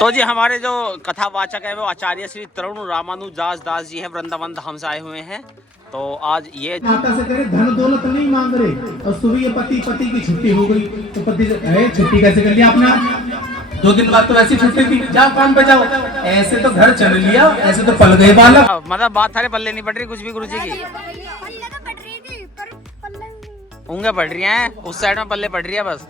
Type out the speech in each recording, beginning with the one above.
तो जी हमारे जो कथावाचक है वो आचार्य श्री तरुण रामानुजास दास जी हैं, वृंदावन धाम से आए हुए हैं। तो आज ये माता से करे धन दौलत नहीं मांग रहे, और सुबह ये पति की छुट्टी हो गई तो पति छुट्टी कैसे कर लिया आपने? 2 दिन बाद तो ऐसी छुट्टी थी, जाओ काम पे जाओ। ऐसे तो घर चल लिया, ऐसे तो पल गए बालक। मतलब बात थारे पल्ले नहीं पड़ रही कुछ भी गुरु जी की। उंगलियां पड़ रही हैं, उस साइड में पल्ले पड़ रही है बस।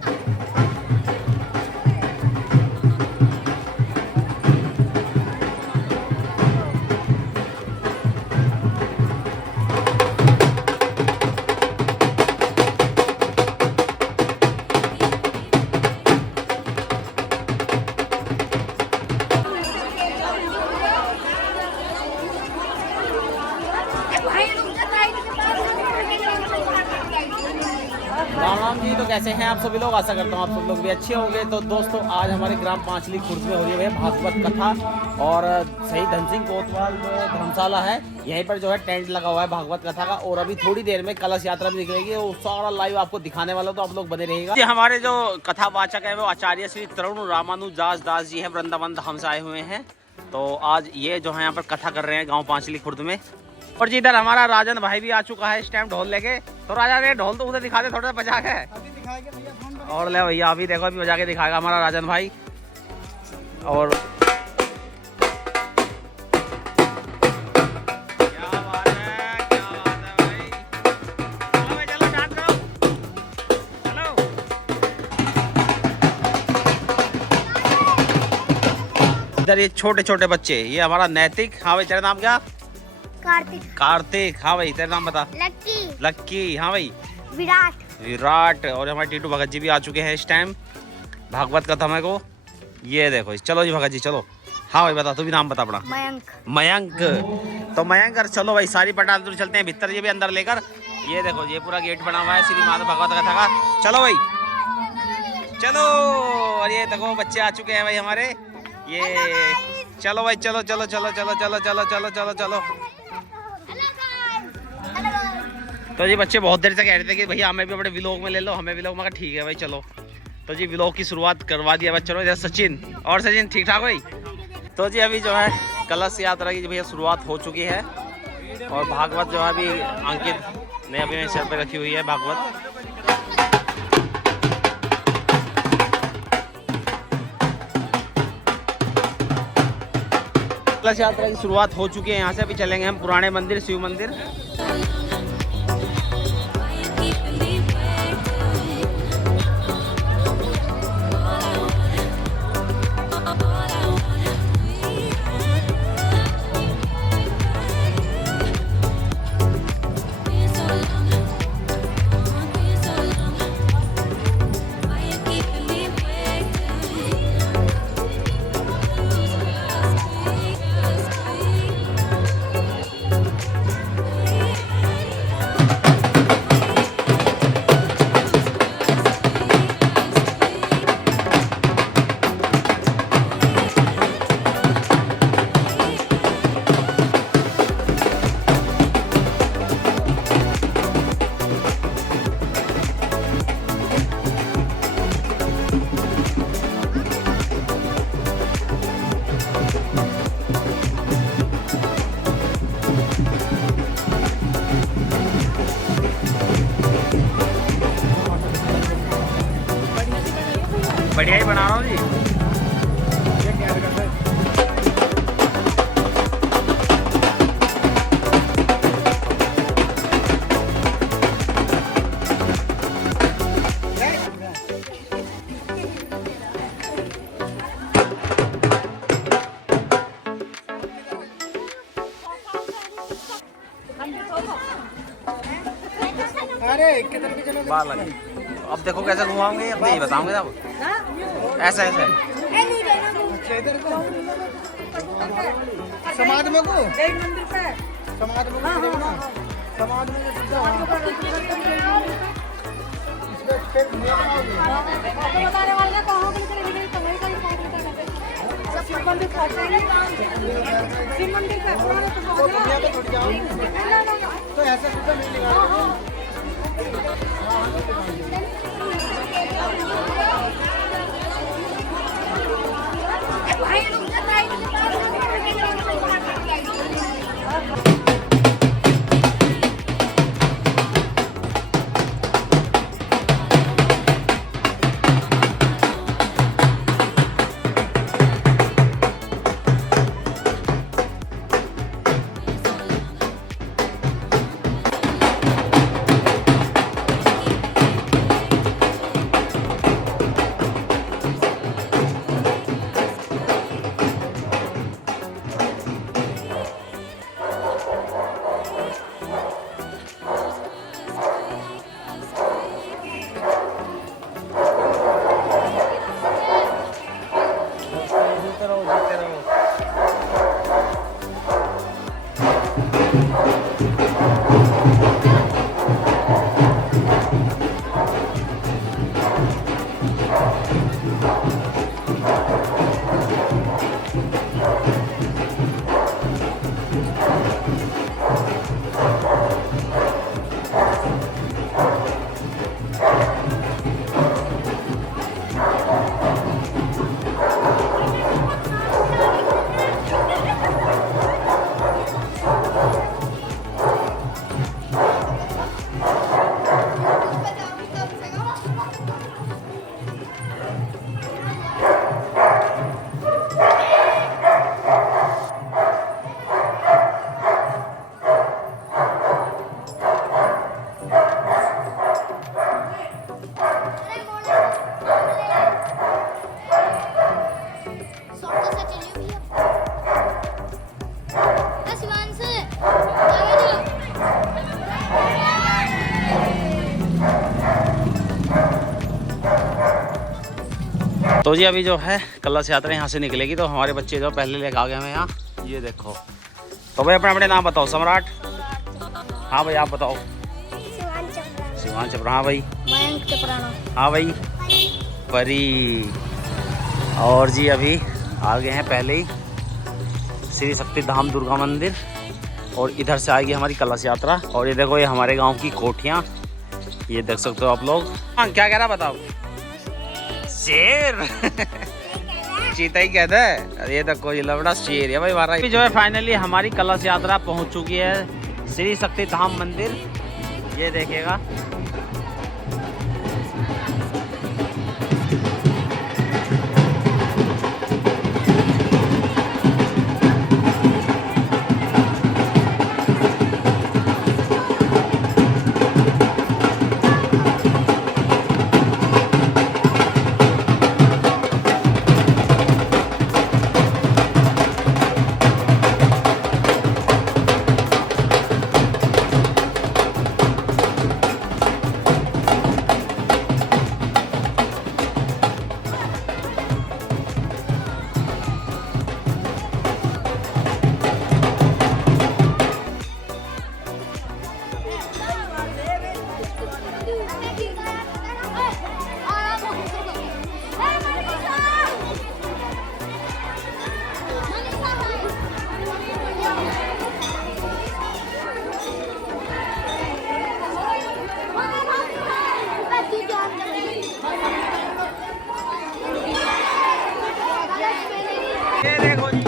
राम राम जी। तो कैसे हैं आप सभी लोग? आशा करता हूँ आप सब लोग भी अच्छे होंगे। तो दोस्तों आज हमारे ग्राम पांचली खुर्द में हो रही है भागवत कथा, और सही धन सिंह कोतवाल धर्मशाला है, यहीं पर जो है टेंट लगा हुआ है भागवत कथा का। और अभी थोड़ी देर में कलश यात्रा भी निकलेगी, वो सारा लाइव आपको दिखाने वाला, तो आप लोग बने रहेगा। हमारे जो कथावाचक है वो आचार्य श्री तरुण रामानुजास दास जी हैं, वृंदावन धाम से आए हुए हैं। तो आज ये जो है यहाँ पर कथा कर रहे हैं गाँव पांचली खुर्द में। और जी इधर हमारा राजन भाई भी आ चुका है इस टाइम ढोल लेके। तो राजा ने ढोल तो उधर दिखा दे थोड़ा सा बजा के। और ले भैया अभी देखो, अभी बजा के दिखाएगा हमारा राजन भाई। और क्या बात है, क्या बात है भाई। चलो भाई चलो डांस करो, चलो। इधर ये छोटे छोटे बच्चे, ये हमारा नैतिक। हाँ भाई तेरा नाम क्या? कार्तिक। हाँ भाई तेरा नाम बता। लक्की। हाँ भाई विराट। और हमारे टीटू भगत जी भी आ चुके हैं इस टाइम भागवत कथा में को। ये देखो, चलो जी भगत जी चलो। हाँ भाई बता, तू भी नाम बता अपना। मयंक। तो मयंक चलो भाई, सारी पटाल दूर चलते हैं भीतर, ये भी अंदर लेकर। ये देखो ये पूरा गेट बना हुआ है श्री माता भागवत कथा का। चलो भाई चलो। और ये देखो बच्चे आ चुके हैं भाई हमारे। ये चलो भाई चलो चलो चलो चलो चलो चलो चलो चलो चलो। तो जी बच्चे बहुत देर से कह रहे थे कि भैया हमें भी अपने व्लॉग में ले लो, हमें व्लॉग में। ठीक है भाई चलो। तो जी व्लॉग की शुरुआत करवा दिया बच्चों ने। सचिन और सचिन ठीक ठाक भाई। तो जी अभी जो है कलश यात्रा की भैया शुरुआत हो चुकी है, और भागवत जो है अभी अंकित ने अभी सिर पे रखी हुई है भागवत। कलश यात्रा की शुरुआत हो चुकी है। यहाँ से अभी चलेंगे हम पुराने मंदिर, शिव मंदिर। बढ़िया ही बना रहा हूँ जी। अरे किधर भी चलो बाल लगे। अब देखो कैसे घुमाओगे, अब यही बताऊंगे अब। ऐसा ऐसा समाज में को एक मंदिर पे समाज में समाज में बताने वाले कहाँ के लिए शिव मंदिर तो ऐसा कुछ नहीं लगा। भाई जीते रहो जीते रहो। तो जी अभी जो है कलश यात्रा यहाँ से निकलेगी तो हमारे बच्चे जो पहले लेके आ गए हैं यहाँ, ये देखो। तो भाई अपने अपने नाम बताओ। सम्राट। हाँ भाई आप बताओ। शिवान चपरा। हाँ भाई। मयंक चपराना। हाँ भाई। परी। और जी अभी आ गए हैं पहले ही श्री शक्ति धाम दुर्गा मंदिर, और इधर से आएगी हमारी कलश यात्रा। और ये देखो ये हमारे गांव की कोठियाँ, ये देख सकते हो आप लोग। हाँ क्या कह रहा बताओ। शेर। चीता ही कहता है। अरे ये तो कोई लबड़ा शेर है भाई हमारा। जो है फाइनली हमारी कलश यात्रा पहुंच चुकी है श्री शक्ति धाम मंदिर, ये देखिएगा।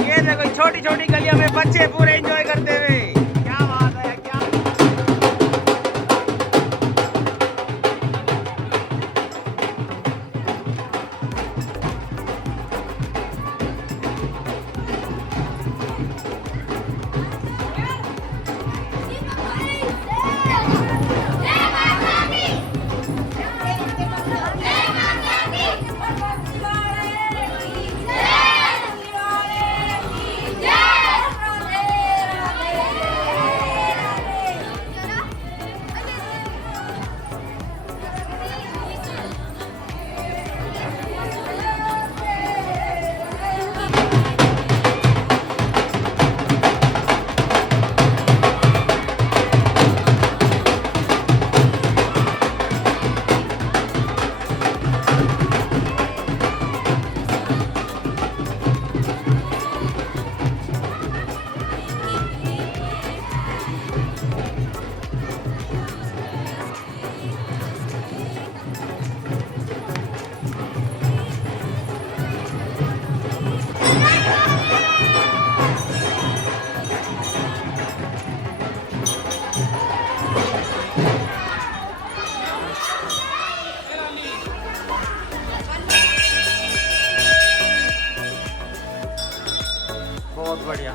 ये देखो छोटी छोटी गलियों में बच्चे पूरे एंजॉय करते हुए। क्या बात है क्या। बहुत बढ़िया।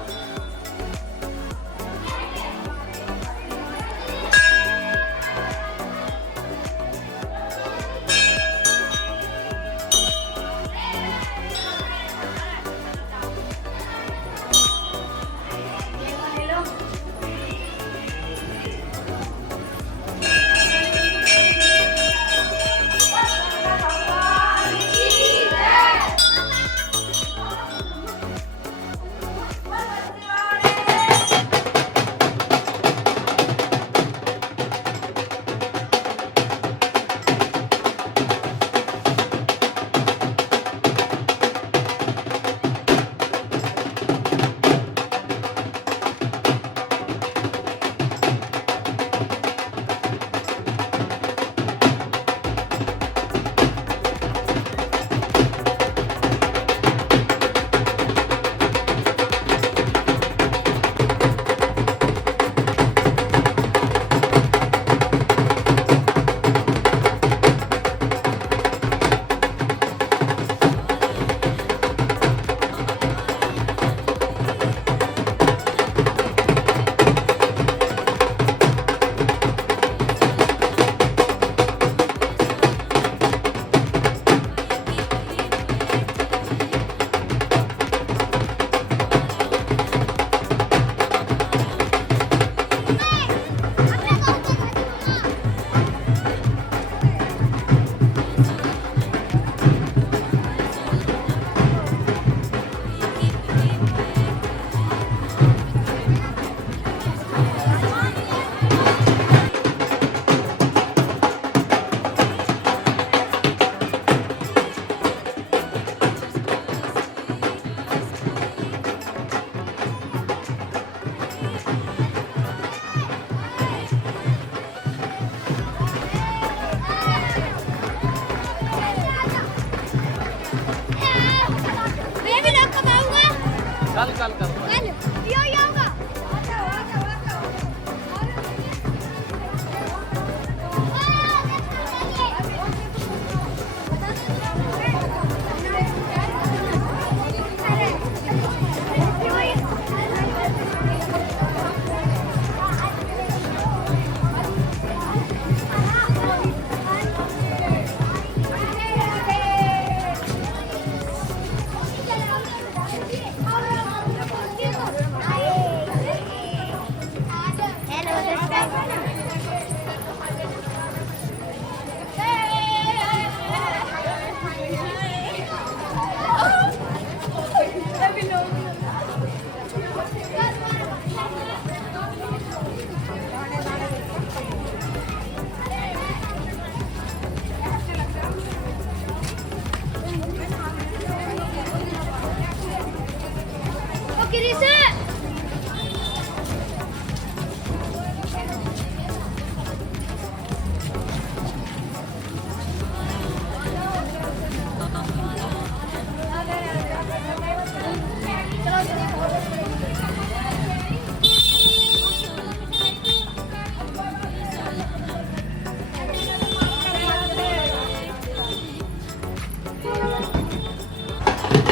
कल करूँगा।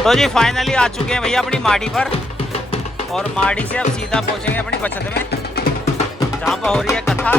तो जी फाइनली आ चुके हैं भैया अपनी माड़ी पर, और माड़ी से अब सीधा पहुंचेंगे अपनी बचत में, जहाँ पर हो रही है कथा।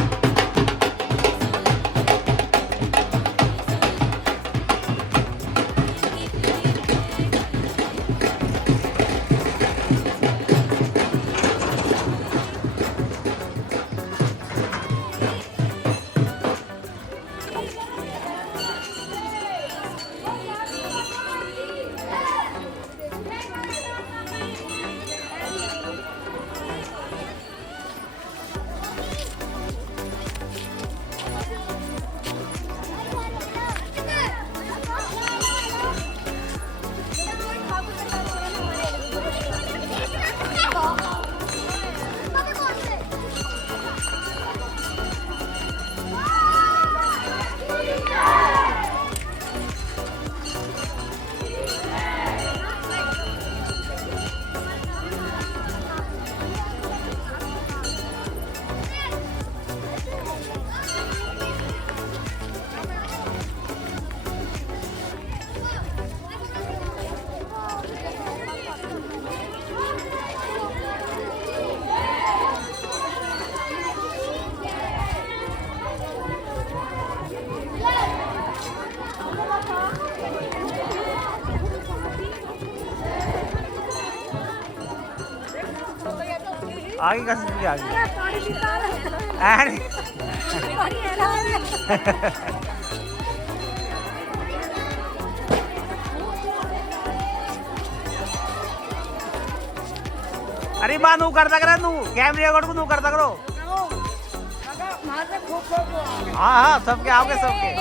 आगे कैसे चली आगे अरे बा नू करता करा नू कैमरे को नू करता करो। हाँ हाँ सबके आओगे सबके।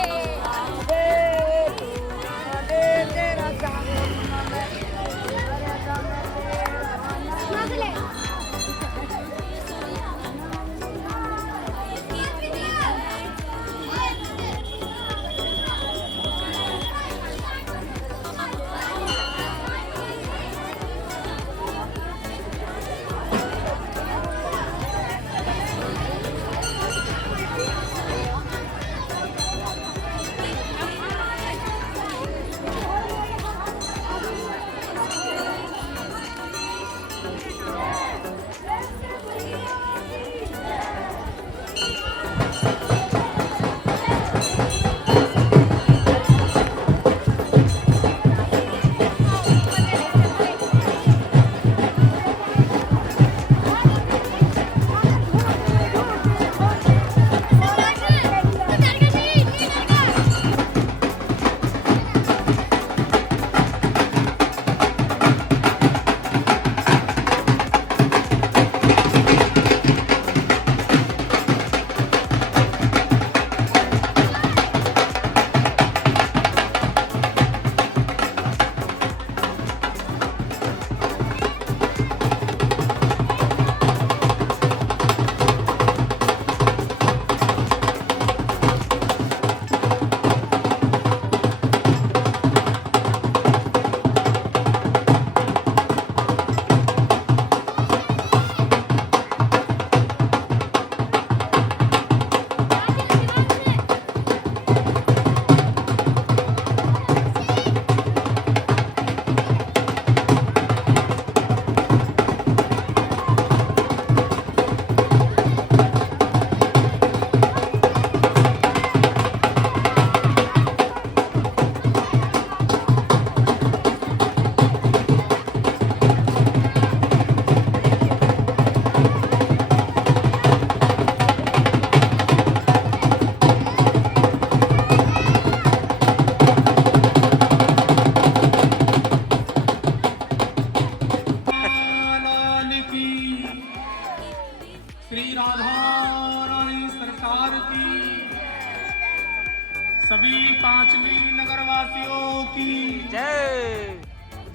वासियों की जय।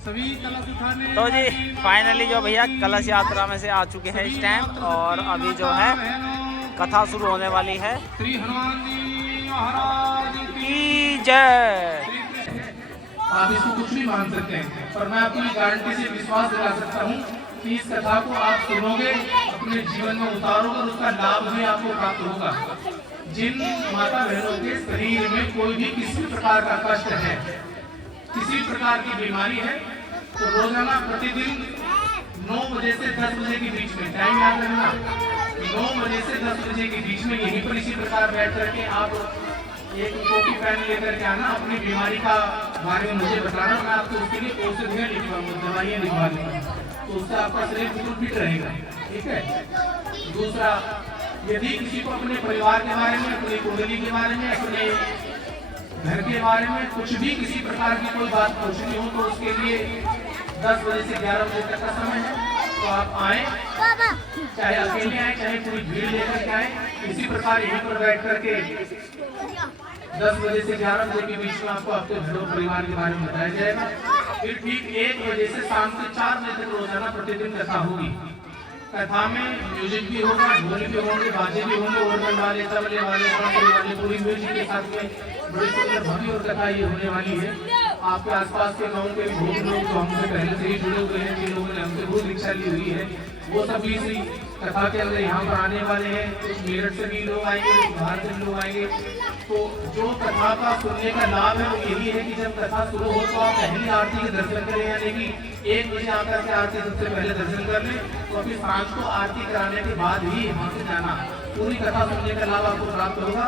सभी कलश उठाने तो जी फाइनली जो भैया कलश यात्रा में से आ चुके हैं इस टाइम, और अभी जो है कथा शुरू होने वाली है। श्री हनुमान जी महाराज की जय। आप इसको कुछ भी मान सकते हैं, पर मैं अपनी गारंटी से विश्वास दिला सकता हूँ कि इस कथा को आप सुनोगे, अपने जीवन में उतारोगे और उसका लाभ भी आपको प्राप्त होगा। जिन माता बहनों के शरीर में कोई भी किसी प्रकार का कष्ट है, किसी प्रकार की बीमारी है, तो रोजाना प्रतिदिन 9 बजे से 10 बजे के बीच में, टाइम याद रखना, 9 बजे से 10 बजे के बीच में यहीं पर इसी प्रकार बैठ करके आप एक कॉपी पेन लेकर के आना, अपनी बीमारी का बारे में मुझे बताना, मैं आपको उसके लिए औषधियाँ लिखवाऊंगा, दवाइयाँ लिखवा दूंगा, तो उससे आपका शरीर बिल्कुल फिट रहेगा। ठीक है। दूसरा, यदि किसी को अपने परिवार के बारे में, अपनी कुंडली के बारे में, अपने घर के बारे में कुछ भी किसी प्रकार की कोई बात पूछनी हो, तो उसके लिए 10 बजे से 11 बजे तक का समय है। तो आप आए, चाहे अकेले आए, चाहे पूरी भीड़ लेकर के आए, इसी प्रकार यहीं पर बैठ करके 10 बजे से 11 बजे के बीच में आपको आपके घर और परिवार के बारे में बताया जाएगा। फिर ठीक 1 बजे से शाम के 4 बजे तक रोजाना प्रतिदिन कथा होगी। कथा में म्यूजिक भी होगा, ढोल भी होंगे, बाजे भी होंगे, ऑर्गन वाले, तबले वाले, बांसुरी वाले, पूरी म्यूजिक के साथ में बड़ी सुंदर भव्य और कथा ये होने वाली है। आपके आसपास के गाँव के बहुत लोग जो हमसे पहले से ही जुड़े हुए हैं, जिन लोगों ने हमसे बहुत दीक्षा ली हुई है, वो सभी इसी कथा के अंदर यहाँ पर आने वाले हैं। कुछ मेरठ से भी लोग आएंगे, बाहर से भी लोग आएंगे। तो जो कथा का सुनने का लाभ है वो यही है कि जब कथा शुरू हो तो आप पहली आरती के दर्शन करें, यानी कि 1 बजे आकर के आरती सबसे पहले दर्शन कर लें, तो फिर सांझ को आरती कराने के बाद ही यहाँ से जाना। पूरी कथा सुनने का लाभ आपको प्राप्त होगा।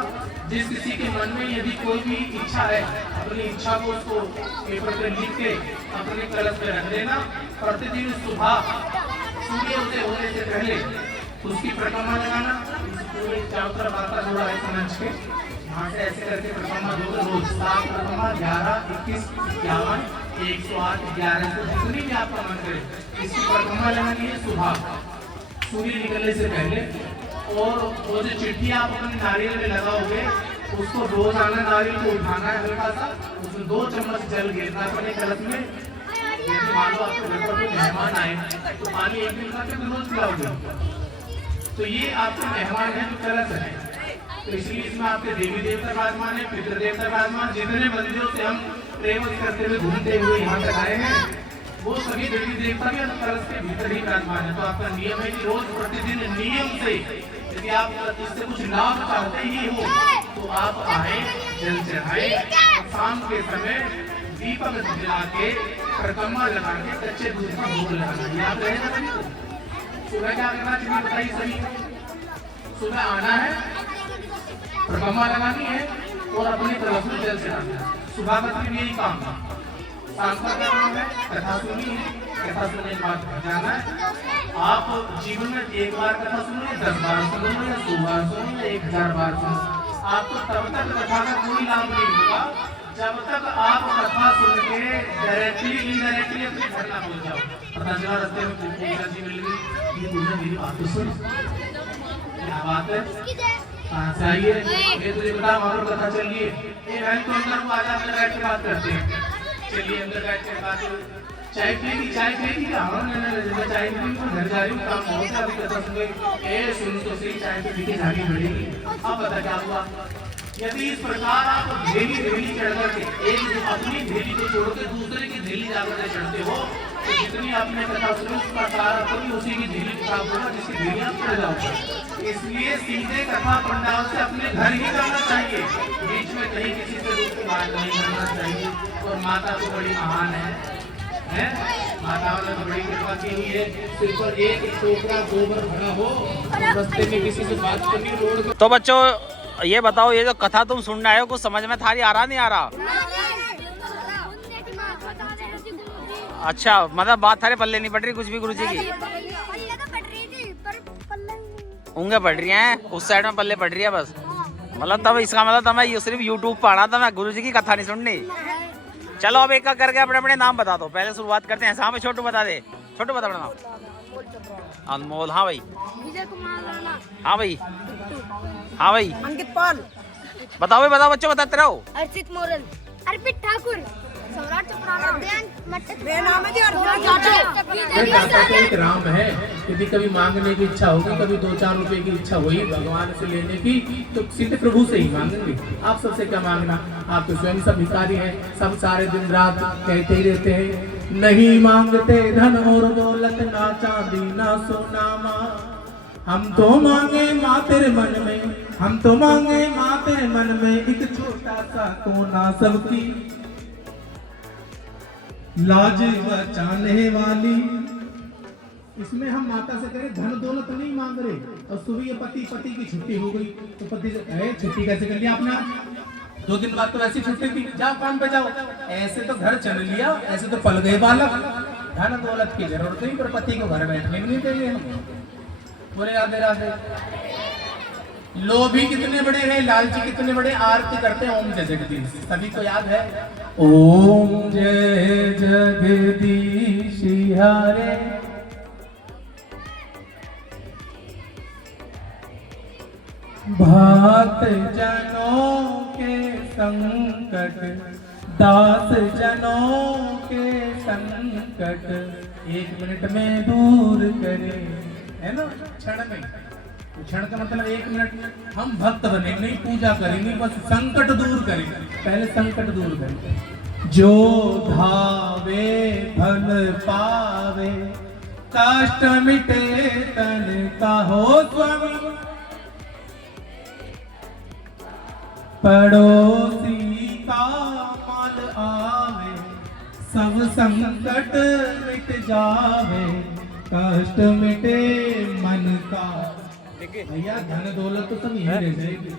जिस किसी के मन में यदि कोई भी इच्छा है, अपनी इच्छा को उसको पेपर पे लिख के अपने कलश में रख देना। प्रतिदिन सुबह सूर्योदय होने से पहले उसकी परिक्रमा लगाना, पूरे चारों तरफ आता जोड़ा है समझ के, यहाँ से ऐसे करके परिक्रमा दोगे रोज। 7 परिक्रमा, 11, 21, 51, 108, 11 को जितनी भी आपका मन करे, इसकी परिक्रमा लगानी है सुबह सूर्य निकलने से पहले। और वो जो चिट्ठी आप अपने नारियल में लगाओगे, उसको रोजाना नारियल को उठाना है हल्का सा, उसमें 2 चम्मच जल गिरना अपने कलश में। यदि मान लो आपके घर पर कोई मेहमान आए तो पानी 1 दिन का रोज पिलाओगे, तो ये आपके मेहमान है जो कलश है। तो इसलिए इसमें आपके देवी देवता विराजमान है, पितृ देवता विराजमान। जितने मंदिरों से हम प्रेम करते हुए घूमते हुए यहाँ तक आए हैं, वो सभी देवी देवता भी कलश के भीतर ही विराजमान है। तो आपका नियम है कि रोज प्रतिदिन नियम से, यदि आप इससे कुछ लाभ चाहते ही हो, तो आप आए, जल चढ़ाए, शाम के समय दीपक जला के परिक्रमा लगा के कच्चे दूध का भोग लगाना। याद रहेगा सभी को। सुबह क्या करना चाहिए बताइए सभी। सुबह आना है, परिक्रमा लगानी है और अपने कलश में जल चढ़ाना है। सुबह का सिर्फ यही काम था। शाम का क्या काम है? कथा सुनी है, कथा सुनने के बाद घर जाना है। आप जीवन में 1 बार कथा सुनो, 10 बार सुनो, या 100 बार सुनो, या 1000 बार सुनो, आपको तब तक कथा का कोई लाभ नहीं होगा जब तक आप कथा सुन के डायरेक्टली इनडायरेक्टली अपने घर ना पहुंच जाओ। पता चला रास्ते में पूजा जी मिल गई, ये पूजा मेरी बात तो सुन, क्या बात है, कहाँ से आई है, ये तुझे बता, वहाँ पर कथा चल रही है, ये बहन तो अंदर को आजा, अंदर बैठ के बात करते हैं। चलिए अंदर बैठ के बात, चाय पिएगी, चाय पिएगी क्या? हाँ मैं चाय पी, घर जा रही हूँ, काम बहुत है, अभी कथा सुन गई। ए सुन तो सही, चाय तो पी के जानी पड़ेगी। अब पता क्या हुआ, यदि इस प्रकार आप धेली चढ़ करके एक अपनी धेली को छोड़ के दूसरे की धेली जाकर चढ़ते हो, तो जितनी आपने कथा सुनी उसका सारा कभी उसी की धेली प्राप्त होगा जिसकी धेली आप चढ़ जाओगे। इसलिए सीधे कथा पंडाल से अपने घर ही करना चाहिए, बीच में कहीं किसी से रूप की बात नहीं करना चाहिए। और माता तो बड़ी महान है, माता ने तो बड़ी कृपा की हुई है। सिर्फ एक टोकरा गोबर भरा हो, रास्ते में किसी से बात करनी रोड। तो बच्चों ये बताओ, ये जो कथा तुम सुनने आए हो कुछ समझ में थारी आ रहा नहीं आ रहा? अच्छा, मतलब बात थारे पल्ले नहीं पड़ रही कुछ भी गुरुजी की? उंगे पड़ रही हैं, उस साइड में पल्ले पड़ रही है बस। मतलब तब इसका मतलब तुम्हें सिर्फ यूट्यूब पर आना था, मैं गुरुजी की कथा नहीं सुननी। चलो अब एक एक करके अपने अपने नाम बता दो। पहले शुरुआत करते हैं, सामने छोटू बता दे। छोटू बता अपना नाम। अनमोल। हाँ भाई। हाँ भाई। हाँ भाई। अंकित पाल। बताओ भाई, बताओ बच्चों, बताते रहो। अर्चित मोरन। अर्पित ठाकुर सम्राट चपराना दाता तो एक राम है। यदि कभी मांगने की इच्छा होगी, कभी 2-4 रुपए की इच्छा हुई भगवान से लेने की, तो सीधे प्रभु से ही मांगेंगे। आप सबसे क्या मांगना, आप तो स्वयं सब भिखारी हैं, सब सारे दिन रात कहते ही रहते हैं नहीं मांगते धन और दौलत, ना चांदी ना सोना माँ। हम तो मांगे माँ तेरे मन में, हम तो मांगे माँ तेरे मन में, एक छोटा सा कोना सबकी लाज बचाने वाली। इसमें हम माता से कह रहे धन दौलत नहीं मांग रहे, और सुबह पति की छुट्टी हो गई तो पति से छुट्टी कैसे कर लिया आपने? 2 दिन बाद तो ऐसी छुट्टी थी, जाओ काम पे जाओ। ऐसे तो घर चल लिया, ऐसे तो पल गए बालक। धन दौलत की जरूरत नहीं, पर पति को घर बैठने नहीं देंगे हम। बोले राधे राधे। लोभी कितने बड़े हैं, लालची कितने बड़े, आरती करते हैं ओम जय जगदीश, सभी को याद है ओम जय जगदीश हरे। भक्त जनों के संकट, दास जनों के संकट, 1 मिनट में दूर करे, है ना? क्षण में, क्षण का मतलब 1 मिनट। हम भक्त बने नहीं, पूजा करेंगे, बस संकट दूर करेंगे, पहले संकट दूर करेंगे। जो धावे फल पावे, कष्ट मिटे तन का हो स्वामी, पड़ोसी का माल आवे, सब संकट मिट जावे, कष्ट मिटे मन का। भैया धन दौलत तो सब यही रह जाएगी,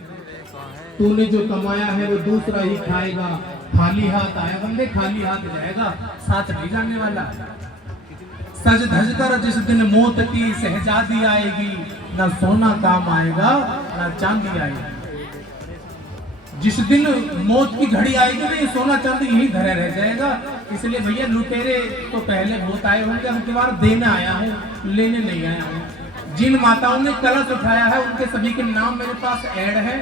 तूने जो कमाया है वो दूसरा ही खाएगा। खाली हाथ आया बंदे, खाली हाथ जाएगा, साथ नहीं जाने वाला। सज धज कर जिस दिन मौत की शहजादी आएगी, ना सोना काम आएगा ना चांदी आएगी। जिस दिन मौत की घड़ी आएगी ना, ये सोना चांदी यही धरा रह जाएगा। इसलिए भैया लुटेरे तो पहले बहुत आए होंगे, अब की बार देने आया हूँ, लेने नहीं आया हूँ। जिन माताओं ने कलश उठाया है उनके सभी के नाम मेरे पास ऐड है।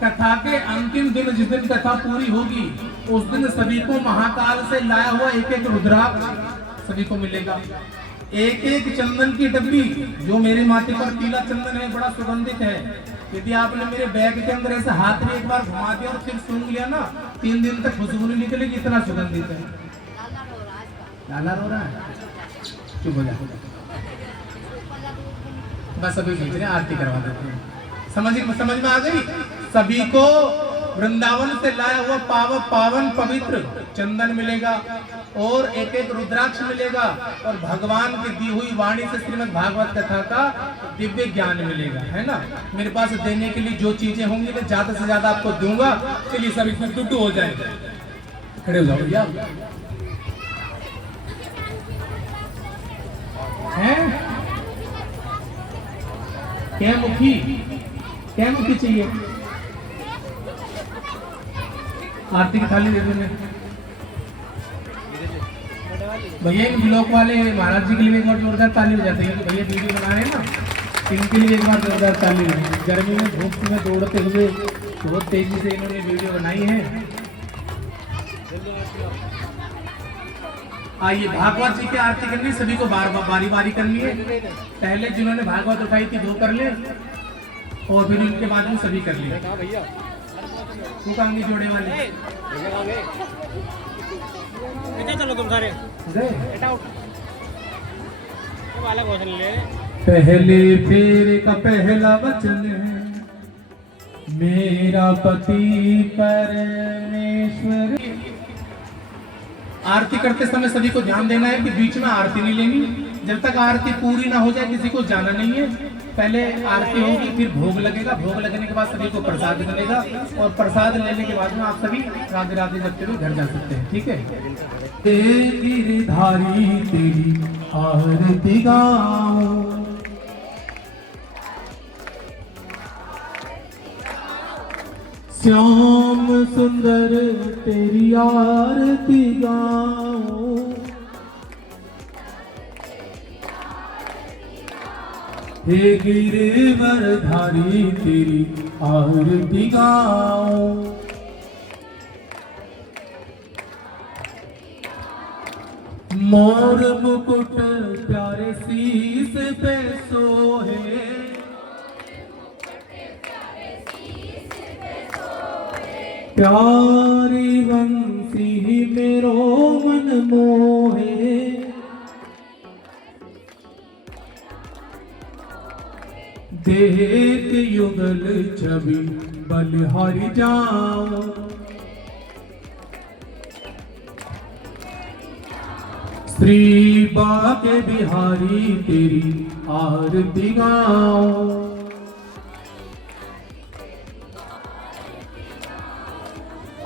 कथा के अंतिम दिन, जिस दिन कथा पूरी होगी, उस दिन सभी को महाकाल से लाया हुआ 1-1 रुद्राक्ष सभी को मिलेगा। 1-1 चंदन की डब्बी, जो मेरे माथे पर पीला चंदन है, बड़ा सुगंधित है। यदि आपने मेरे बैग के अंदर ऐसे हाथ में एक बार घुमा दिया और फिर सूंघ लिया ना, 3 दिन तक खुशबू नहीं निकलेगी, इतना सुगंधित है। लाला रो रहा है, चुप हो जा, बस अभी भेज रहे हैं, आरती करवा देते हैं। समझ में आ गई? सभी को वृंदावन से लाया हुआ पावन पवित्र चंदन मिलेगा, और 1-1 रुद्राक्ष मिलेगा, और भगवान की दी हुई वाणी से श्रीमद् भागवत कथा का दिव्य ज्ञान मिलेगा, है ना? मेरे पास देने के लिए जो चीजें होंगी मैं ज्यादा से ज्यादा आपको दूंगा। चलिए सब इसमें टुटू हो जाएगा, खड़े हो जाओ भैया। क्या मुखी चाहिए? आरती की थाली दे दूंगे भैया। इन ब्लॉक वाले महाराज जी के लिए एक बार जोरदार ताली हो जाती है, तो भैया वीडियो बना रहे हैं ना, इनके लिए एक बार जोरदार ताली। गर्मी में धूप में दौड़ते हुए बहुत तेजी से इन्होंने वीडियो बनाई है। आइए, भागवत जी की आरती करनी, सभी को बारी बारी करनी है। पहले जिन्होंने भागवत उठाई थी वो कर ले, और फिर उनके बाद में सभी कर लिए। तू कहांगी जोड़े वाले? चलो तुम सारे पहले फेरे का पहला वचन है, मेरा पति परमेश्वर। आरती करते समय सभी को ध्यान देना है कि बीच में आरती नहीं लेनी। जब तक आरती पूरी ना हो जाए किसी को जाना नहीं है। पहले आरती होगी, फिर भोग लगेगा, भोग लगने के बाद सभी को प्रसाद मिलेगा, और प्रसाद लेने के बाद में आप सभी राधे राधे जपते हुए घर जा सकते हैं। ठीक है? गिरधारी तेरी आरती गाऊं, श्याम सुंदर तेरी आरती गाऊं, हे गिरवरधारी तेरी आरती गाऊं। मोर मुकुट प्यारे शीस पे सोहे, प्यारी बंसी मेरो मन मोहे, देख युगल छवि बलिहारी जाओ, श्री बाके बिहारी तेरी आरती गाओ,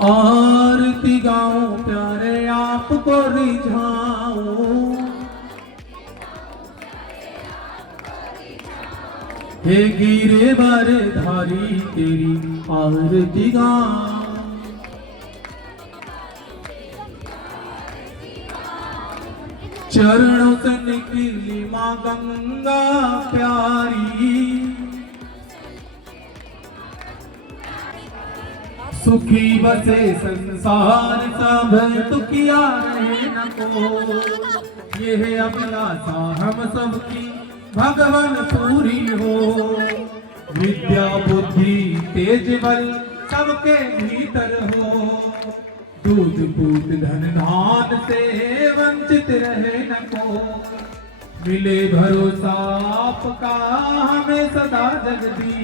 आरती गाओ प्यारे आपको रिझाओ, हे गिरे बर धारी तेरी आरती गाओ, चरणों से निकली माँ गंगा प्यारी, सुखी बसे संसार सब दुखिया रहे न को, ये है अभिलाषा हम सबकी भगवान पूरी हो, विद्या बुद्धि तेज बल सबके भीतर हो, दूध पूत धन धान से वंचित रहे न को, मिले भरोसा आपका हमें सदा जगदी,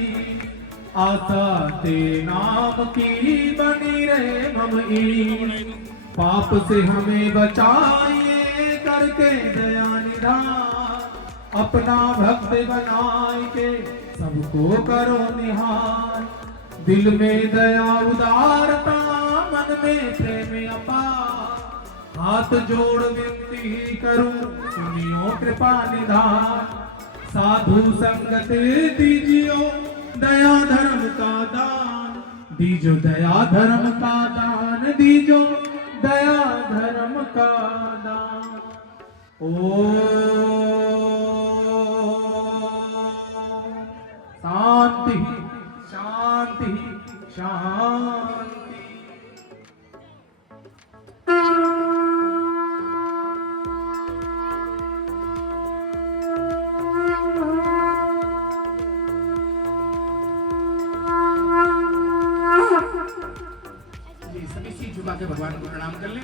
आशा ते नाम की बनी रहे ममई, पाप से हमें बचाइए करके दया निधान, अपना भक्त बनाए के सबको करो निहार, दिल में दया उदारता मन में प्रेम अपार, हाथ जोड़ विनती करूं सुनियो कृपा निधान, साधु संगत दीजियो दया धर्म का दान, दीजो दया धर्म का दान, दीजो दया धर्म का दान। शांति शांति शांति। सभी सीट झुका के भगवान को प्रणाम कर लें।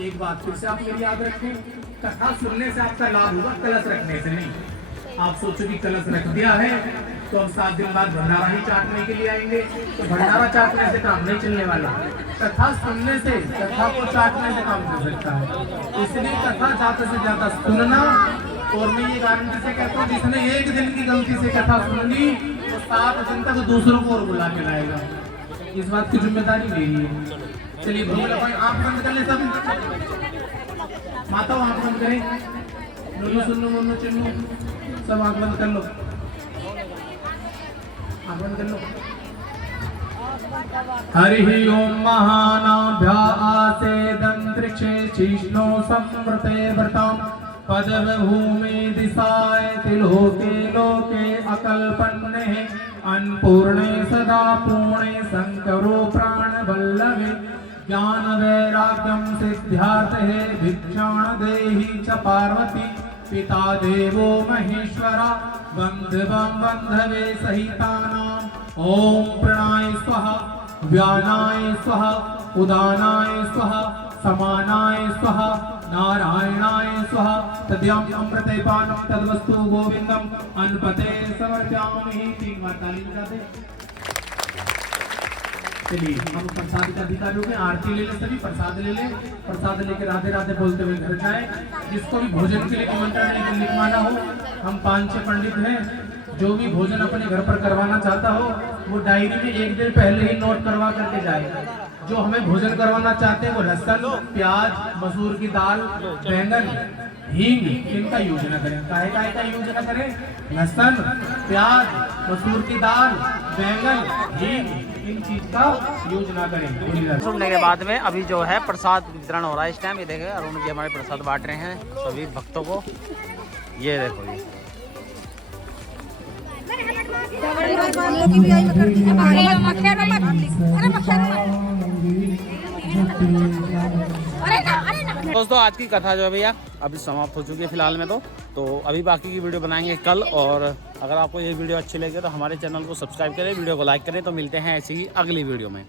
एक बात फिर से आप मेरी याद रखें, कथा सुनने से आपका लाभ होगा, कलश रखने से नहीं। आप सोचो कि कलश रख दिया है तो हम 7 दिन बाद भंडारा ही चाटने के लिए आएंगे, तो भंडारा चाटने से काम नहीं चलने वाला। कथा सुनने से, कथा को चाटने से काम चल सकता है। इसलिए कथा ज्यादा से ज्यादा सुनना। और मैं ये गारंटी से कहता हूँ, जिसने एक दिन की गलती से कथा सुन ली तो 7 दिन तक दूसरों को और बुला के लाएगा। इस बात की जिम्मेदारी मेरी है। चलिए भगवान भाई आंख बंद कर ले सब, माता आंख बंद करें, नोनो सुनो मोनो चिन्नू सब आंख बंद कर लो, आंख बंद कर लो। हरि ओम महानाभ्यासे दंत्रिक्षे शीष्णो संवृते व्रताम पदव भूमि दिशाए तिलोके लोके अकल्पन्ने अन्नपूर्णे सदा पूर्णे शंकरो प्राण वल्लभे ज्ञान वैराग्यम सिद्ध्यार्थे भिक्षाण देहि च पार्वती पिता देवो महेश्वरा बंधवं बंधवे सहितानां ओम प्रणाय स्वाहा व्यानाय स्वाहा उदानाय स्वाहा समानाय स्वाहा नारायणाय स्वाहा तद्यं अमृते पानं तद्वस्तु गोविंदम अन्पते समर्पयामि। 3 बार ताली बजाते। चलिए हम प्रसाद का अधिकारी हो गए, आरती ले ले, सभी प्रसाद ले ले, प्रसाद लेके राधे राधे बोलते हुए घर जाए। जिसको भी भोजन के लिए निमंत्रण लिखवाना हो, हम 5-6 पंडित हैं, जो भी भोजन अपने घर पर करवाना चाहता हो वो डायरी में 1 दिन पहले ही नोट करवा करके जाए। जो हमें भोजन करवाना चाहते हैं वो लहसुन, प्याज, मसूर की दाल, बैंगन, हींग, इनका यूज न करें। काहे का यूज न करें? लहसुन, प्याज, मसूर की दाल, बैंगन, हींग, इन चीज का यूज ना करें। सुनने के बाद में अभी जो है प्रसाद वितरण हो रहा है इस टाइम। ये देखें अरुण जी हमारे प्रसाद बांट रहे हैं सभी भक्तों को। ये देखो ये दोस्तों आज की कथा जो है भैया अभी समाप्त हो चुकी है फिलहाल में। तो अभी बाकी की वीडियो बनाएंगे कल। और अगर आपको ये वीडियो अच्छी लगे तो हमारे चैनल को सब्सक्राइब करें, वीडियो को लाइक करें। तो मिलते हैं ऐसी ही अगली वीडियो में।